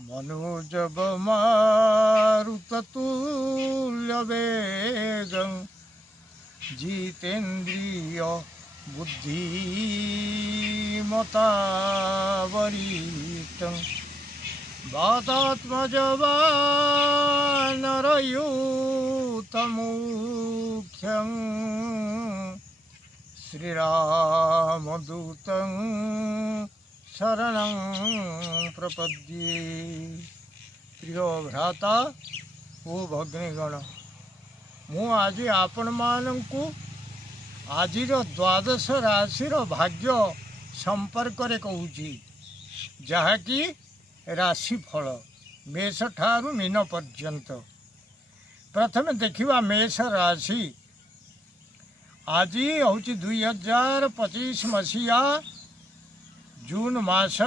मनोजव मारुततुल्यवेगं जितेन्द्रिय बुद्धिमतावरितं वातात्मजवानरयूतमुख्यं श्रीरामदूतं शरणं प्रपद्ये। प्रिय भ्राता ओ भग्नीगण, मु आज आपण मानंकु आजिर द्वादश राशि भाग्य संपर्क रे कहूची, जहाँकि राशिफल मेष ठारू मीन पर्यंत। प्रथम देखिवा मेष राशि। आज हूँ 2025 मसीहा जून मास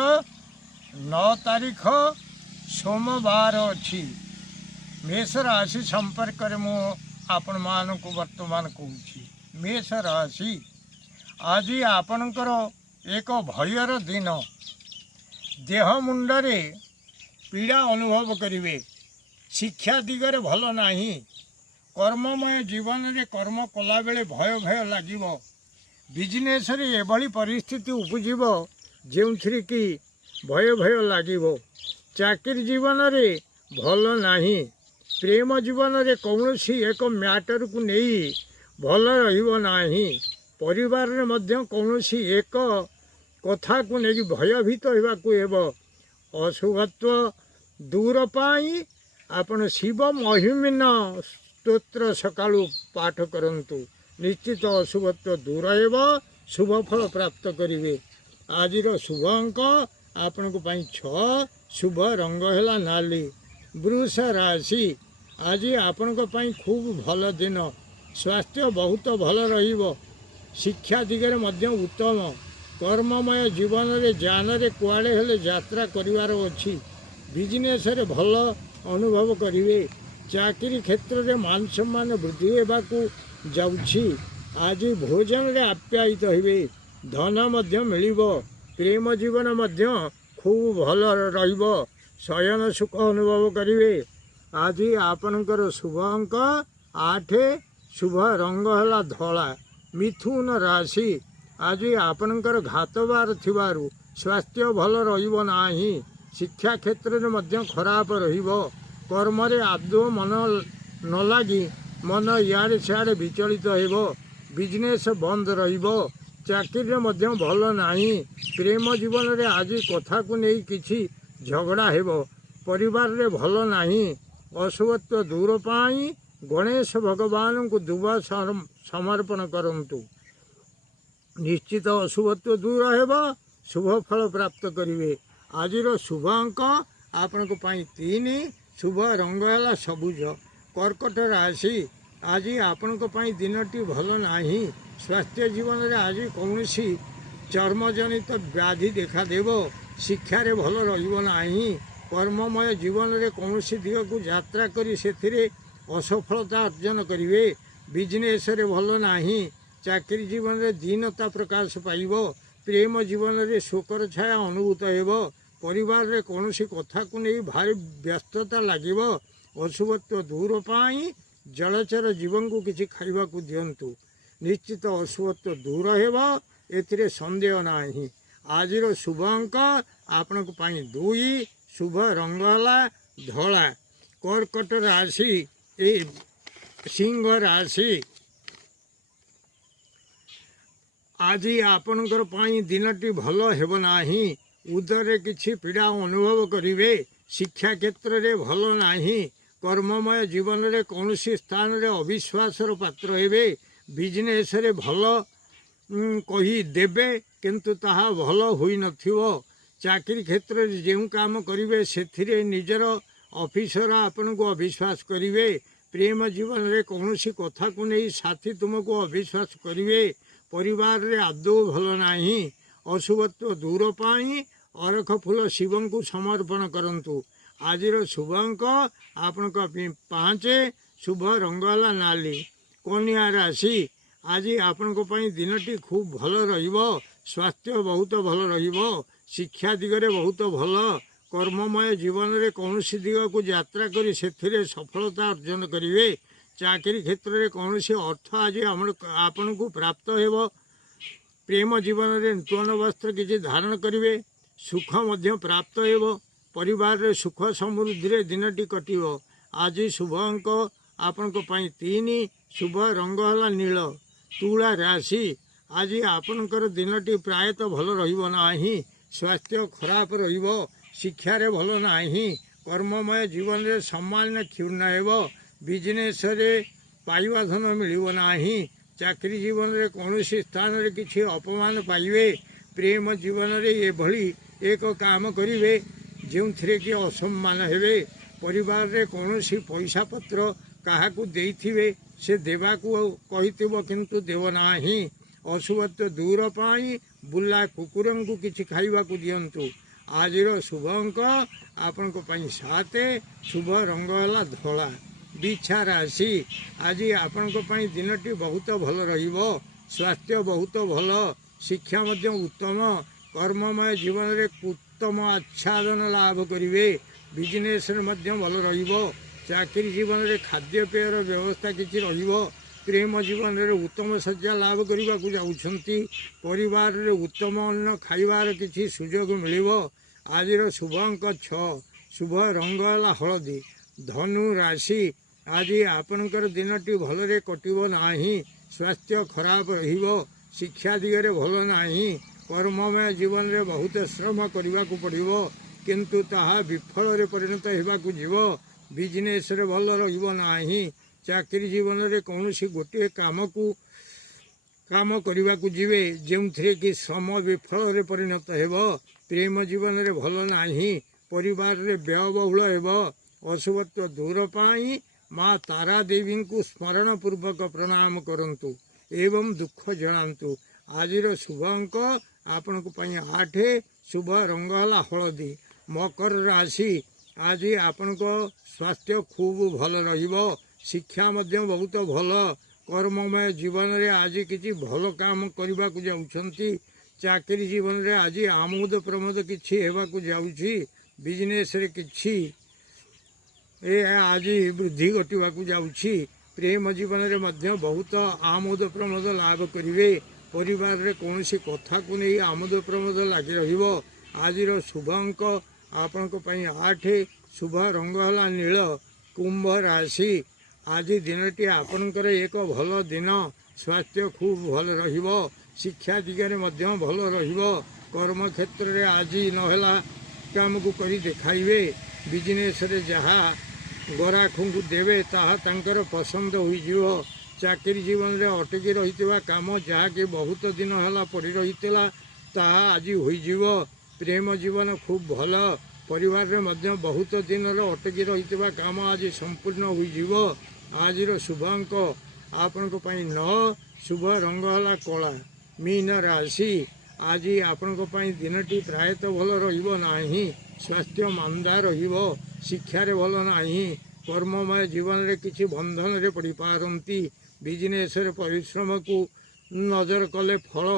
9 तारीख सोमवार अच्छी। मेष राशि संपर्क में मु आपण मानक वर्तमान कहूँ। मेष राशि आज आपणकर एक भयर दिन, देह मुंडरे पीड़ा अनुभव करेंगे। शिक्षा दिगरे भल नहीं, कर्ममय जीवन रे कर्म कला बेले भय भय लगे। बिजनेस रे एभली परिस्थिति उपजीव जो कि भय भय लगे। चाकरी जीवन रे भल नहीं, प्रेम जीवन रे कौनसी एक मैटर को नहीं भल रहिबो नहीं। परिवार रे मध्य कौनसी एक कथा को नहीं भयभीत होबाकू हेबो। अशुभत्व दूर पाई आपण शिव महिमिन स्तोत्र सकाळू पाठ करंतु, निश्चित अशुभत्व दूर हेब, शुभ फल प्राप्त करिवे। आजिर शुभ अंक आपनको पाई 6, शुभ रंग हैला नाली। वृष राशि आज आपनको पाई खूब भल दिन, स्वास्थ्य बहुत भल रहिबो। शिक्षा दिगरे मध्य उत्तम, कर्ममय जीवन रे जान रे कुआड़े हेले यात्रा करिवार अछि। बिजनेस रे भल अनुभव करिवे। चाकरी क्षेत्र रे मान सम्मान वृद्धि हेबाकू जाउछि। आज भोजन रे आप्यायित हेबे, धन मध्य मिलिबो। प्रेम जीवन मध्य खूब भल रहिबो, शयन सुख अनुभव करिवे। आज आपनकर शुभ अंक 8, शुभ रंग हैला धला। मिथुन राशि आज आपनकर घातबार थिबारु स्वास्थ्य भल रहिबो नाही। शिक्षा क्षेत्र रे मध्य खराब रहिबो। कर्म रे आदौ मन न लगी मन इआड़े सिआड़े विचलित हेबो। बिजनेस बंद रहिबो। चाकरी मध्य भल नाही। प्रेम जीवन रे आज कथा को नहीं किछि झगड़ा हेबो। परिवार रे भल नाही। अशुभत्व दूर पाई गणेश भगवान को दुबा समर्पण करंतु, निश्चित अशुभत्व दूर हेबो, शुभ फल प्राप्त करिवे। आजिर शुभ अंक आपण को पाई 3, शुभ रंग हैला सबुज। कर्कट राशि आज आपण को पाई दिनटी भल नाही। स्वास्थ्य जीवन रे आज कौनसी चर्मजनित व्याधि देखा देबो। शिक्षा रे भल रहिबो नाही। कर्ममय जीवन रे कौनसी दिग को यात्रा करी सेथिरे असफलता अर्जन करिवे। बिजनेस रे भल नाही। चाकरी जीवन रे दीनता प्रकाश पाइबो। प्रेम जीवन रे शोकर छाया अनुभूत हेबो। परिवार रे कौनसी कथा को नहीं भारी व्यस्तता लागिबो। अशुभत्व दूर पाई जलचर जीवन को किछि खाइबा को दियंतु, निश्चित अशुभत्व दूर हेबो, एथिरे संदेह नाही। आजिर शुभ अंक आपण को पाई 2, शुभ रंग हला धला। कर्कट राशि ए सिंह राशि आज आपणकर पाई दिनटी भल हेब नाही। उदरे किछि पीड़ा अनुभव करिवे। शिक्षा क्षेत्र रे भल नाही। कर्ममय जीवन रे कौनसी स्थान रे अविश्वासर पात्र हेबे। बिजनेस रे भल कही देबे किंतु ताहा भल होई नथिबो। चाकरी क्षेत्र रे जेउ काम करिवे सेथिरे निजर ऑफिसर आपन को अविश्वास करिवे। प्रेम जीवन रे कौनसी कथा को नहीं साथी तुमको अविश्वास करिवे। परिवार रे आदौ भल नाही। अशुभत्व दूर पाई अरख फूल शिवं को समर्पण करंतु। आजिर शुभ अंक आपण 5, शुभ रंग नाली। कन्या राशि आज आपण दिनटी खूब भल स्वास्थ्य बहुत भल शिक्षा दिगरे बहुत भल कर्ममय जीवन में कौन दिग को यात्रा कर सफलता अर्जन करेंगे चाकरी क्षेत्र में कौन अर्थ आज आपण को प्राप्त हो प्रेम जीवन में नूतन वस्त्र किसी धारण करेंगे सुख मध्य प्राप्त हो परिवार रे सुख समृद्धि दिनटी कटिव आज शुभ अंक आपण 3 शुभ रंग है नील तुला राशि आज आपणकर दिनटी प्रायतः भल रहा स्वास्थ्य खराब रहिबो शिक्षा रे भल नाही कर्ममय जीवन रे सम्मान क्षुण्ण हेबो बिजनेस रे पाइबा धन मिलिबो नाही चाकरी जीवन रे कौनसी स्थान रे किछि अपमान पाइबे प्रेम जीवन रे एभली एक काम करिवे जोंथरे कि असम्मान हेबे परिवार रे कौनसी पैसा पत्र काहाकू देइथिबे से देवाकू कहिथिबो किंतु देव नाही अशुभत्व दूर पाई बुला कुकुरं को किछि खाइबाकू दियंतु आज शुभ अंक आपण 7 शुभ रंग है धला बिछा राशि आज आपण दिनटी बहुत भल रहिबो स्वास्थ्य बहुत भल शिक्षा मध्य उत्तम कर्ममय जीवन रे उत्तम आच्छादन लाभ करिवे बिजनेस मध्य भल रहिबो चाकरी जीवन रे खाद्य पेयर व्यवस्था किछि रहिबो प्रेम जीवन रे उत्तम सज्जा लाभ करने को जाउछंती परिवार रे उत्तम अन्न खाइबार किछि सुजोग मिलिबो आज शुभ अंक 6 शुभ रंग है हलदी धनु राशि आज आपणकर दिनटी भलरे कटिबो नाही स्वास्थ्य खराब रहिबो शिक्षा दिगरे भल नाही कर्ममय जीवन रे बहुत श्रम करने को पड़िबो किंतु ताहा विफल रे परिणत हेबाकू जीवो बिजनेस रे भल रहिबो नाही चाकरी जीवन में कौन सी गोटे काम करने को जीवे जो कि श्रम विफल रे परिणत हेबो प्रेम जीवन रे भल नाही परिवार रे व्ययबहुल हेबो अशुभत्व दूर पाई माँ तारा देवी को स्मरण पूर्वक प्रणाम करंतु एवं दुख जनातु आज शुभ अंक आपण 8 शुभ रंग है हलदी मकर राशि आज आपण स्वास्थ्य खूब भल रहिबो शिक्षा मध्य बहुत भल कर्ममय जीवन रे आज किसी भल काम करने को जाउछंती चाकरी जीवन रे आज आमोद प्रमोद किछि हेबाकू जाउछि बिजनेस रे किछि आज वृद्धि घटिबाकू जाउछि प्रेम जीवन रे मध्य बहुत आमोद प्रमोद लाभ करिवे परिवार रे कौनसी कथा को नहीं आमोद प्रमोद लागि रहिबो आज शुभ अंक आपण 8 शुभ रंग है नील कुंभ राशि आज दिनटी आपणकर एक भल दिन स्वास्थ्य खूब भल रहिबो शिक्षा दिगरे मध्य भल रहिबो कर्म क्षेत्र रे आज नहला काम को करी देखाइबे बिजनेस रे जहा गराखों को देवे ताहा तांकर पसंद होई जीवो चाकरी जीवन रे अटकी रहितबा काम जहा कि बहुत दिन हला पड़ी रहितला ताहा आज होई जीवो प्रेम जीवन खूब भल परिवार रे मध्य बहुत दिन अटकी रहितबा काम आज संपूर्ण होई जीवो आज शुभ अंक आपण 9 शुभ रंग है कला मीन राशि आज आपण दिनटी प्रायतः भल रहिबो नाही स्वास्थ्य मांदा रहिबो शिक्षा रे भल नाही कर्ममय जीवन रे किछि बंधन रे पड़ी पारंती बिजनेस रे परिश्रम को नजर कले फल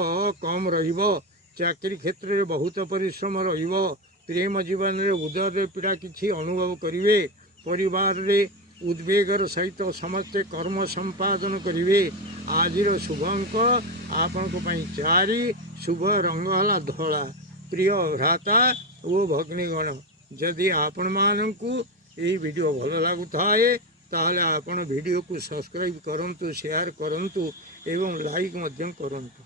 कम रहिबो चाकरी क्षेत्र रे बहुत परिश्रम रहिबो प्रेम जीवन रे उदर रे पीड़ा किछि अनुभव करिवे परिवार रे उद्वेगर सहित समस्ते कर्म संपादन करिवे आज शुभ अंक आपण 4 शुभ रंग है धला प्रिय भ्राता ओ भगिनीगण जदि आपण मानकु यही वीडियो भल लगुए ताहले आपण वीडियो को सब्सक्राइब करंतु शेयर करंतु एवं लाइक मध्यम करंतु।